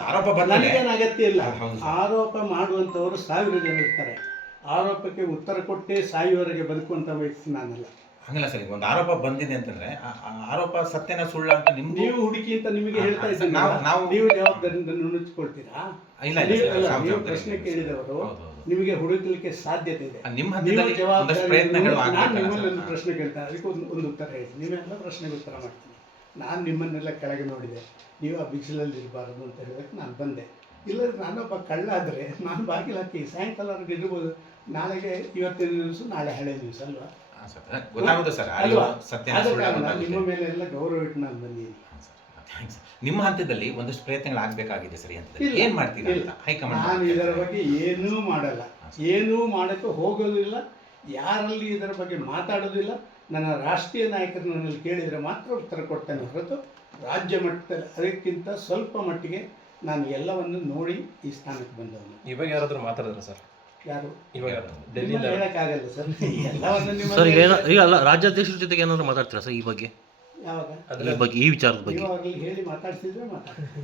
ಆರೋಪ ನನಗೇನು ಅಗತ್ಯ ಇಲ್ಲ. ಹೌದು ಸರ್. ಆರೋಪ ಮಾಡುವಂಥವರು 1000 ಜನ ಇರ್ತಾರೆ. ಆರೋಪಕ್ಕೆ ಉತ್ತರ ಕೊಟ್ಟೇ ಸಾಯುವವರೆಗೆ ಬದುಕುವಂಥ ವ್ಯಕ್ತಿ ನಾನಲ್ಲ. ಹಂಗಲ್ಲ ಸರ್, ಈಗ ಒಂದು ಆರೋಪ ಬಂದಿದೆ ಅಂತಂದ್ರೆ ಆ ಆರೋಪ ಸತ್ಯನ ಸುಳ್ಳ ಅಂತ ನಿಮ್ಗೂ ನೀವು ಹುಡುಕಿ ಅಂತ ನಿಮಗೆ ಹೇಳ್ತಾ ಇದ್ದೀನಿ. ನಾವು ನೀವು ಜವಾಬ್ದಾರಿಯಿಂದ ನುಣುಚ್ಕೊಳ್ತೀರಾ? ಇಲ್ಲ ಅಲ್ಲ, ಸರ್, ನೀವು ಪ್ರಶ್ನೆ ಕೇಳಿದವರು ಹೌದು. ನಿಮಗೆ ಹುಡುಕಲಿಕ್ಕೆ ಸಾಧ್ಯತೆ ಇದೆ. ನಿಮ್ಮ ನೀವು ಹಂತದಲ್ಲಿ ಒಂದಷ್ಟು ಜವಾಬ್ದಾರಿ ಪ್ರಯತ್ನಗಳು ನಾನು ಆಗ್ಬೇಕಲ್ಲ ನಿಮ್ಮಲ್ಲಿ ಒಂದು ಸರ್. ಪ್ರಶ್ನೆ ಕೇಳ್ತೇನೆ, ಅದಕ್ಕೆ ಒಂದು ಉತ್ತರ ಹೇಳಿ. ನೀವೆಲ್ಲ ಪ್ರಶ್ನೆಗೆ ಉತ್ತರ ಮಾಡ್ತೀನಿ. ನಾನು ನಿಮ್ಮನ್ನೆಲ್ಲ ಕೆಳಗೆ ನೋಡಿದೆ, ನೀವು ಆ ಬಿಸಿಲಲ್ಲಿ ಇರಬಾರದು ಅಂತ ಹೇಳೋದಕ್ಕೆ ನಾನು ಬಂದೆ. ಇಲ್ಲದ್ರೆ ನಾನೊಬ್ಬ ಕಳ್ಳ ಆದರೆ ನಾನು ಬಾಗಿಲು ಹಾಕಿ ಸಾಯಂಕಾಲವರೆಗೆ ಇರ್ಬೋದು. ನಾಳೆಗೆ ಇವತ್ತಿನ ದಿವಸ, ನಾಳೆ ಹಳೆ ದಿವಸ ಅಲ್ವಾ? ಹಾ ಸರ್, ಗೊತ್ತಾಗೋದು ಸರ್, ಅಲ್ವಾ? ಸತ್ಯನ ಆದ ಸುಳ್ಳ ಕಾರಣ ಗೊತ್ತಾಗುತ್ತೆ. ನಿಮ್ಮ ಮೇಲೆ ಎಲ್ಲ ಗೌರವ ಇಟ್ಟು ನಾನು ಬಂದಿದ್ದೀನಿ. ಥ್ಯಾಂಕ್ಸ್. ನಿಮ್ಮ ಹಂತದಲ್ಲಿ ಒಂದಷ್ಟು ಪ್ರಯತ್ನಗಳು ಆಗ್ಬೇಕಾಗಿದೆ ಸರಿ ಅಂತ ಇಲ್ಲ, ಏನ್ ಮಾಡ್ತೀರಾ ಇಲ್ಲ. ಅಂತ ಹೈಕಮಾಂಡ್ ನಾನು ಇದರ ಬಗ್ಗೆ ಏನೂ ಮಾಡಲ್ಲ, ಏನೂ ಮಾಡೋಕ್ಕೆ ಹೋಗೋದಿಲ್ಲ, ಯಾರಲ್ಲಿ ಇದರ ಬಗ್ಗೆ ಮಾತಾಡೋದಿಲ್ಲ. ನನ್ನ ರಾಷ್ಟ್ರೀಯ ನಾಯಕರು ನನ್ನಲ್ಲಿ ಕೇಳಿದರೆ ಮಾತ್ರ ಉತ್ತರ ಕೊಡ್ತೇನೆ ಹೊರತು ರಾಜ್ಯ ಮಟ್ಟದಲ್ಲಿ ಅದಕ್ಕಿಂತ ಸ್ವಲ್ಪ ಮಟ್ಟಿಗೆ ನಾನು ಎಲ್ಲವನ್ನು ನೋಡಿ ಈ ಸ್ಥಾನಕ್ಕೆ ಬಂದವನು. ಇವಾಗ ಯಾರಾದರೂ ಮಾತಾಡಿದ್ರ ಸರ್? ಯಾರು ಇವಾಗ ನಿಮ್ಮಲ್ಲಿ ಹೇಳಕ್ಕಾಗಲ್ಲ ಸರ್, ಎಲ್ಲವನ್ನು ಸರ್ ಈಗ ನಿಮ್ಮ ಈಗ ಅಲ್ಲ, ರಾಜ್ಯಾಧ್ಯಕ್ಷರ ಜೊತೆಗೆ ಏನಾದ್ರು ಮಾತಾಡ್ತೀರಾ ಸರ್ ಈ ಬಗ್ಗೆ? ಯಾವಾಗ ಈ ಬಗ್ಗೆ, ಈ ವಿಚಾರದ ಬಗ್ಗೆ? ನೀವು ಅವರಲ್ಲಿ ಹೇಳಿ ಮಾತಾಡ್ಸಿದ್ರೆ ಮಾತಾಡ್ತೀನಿ.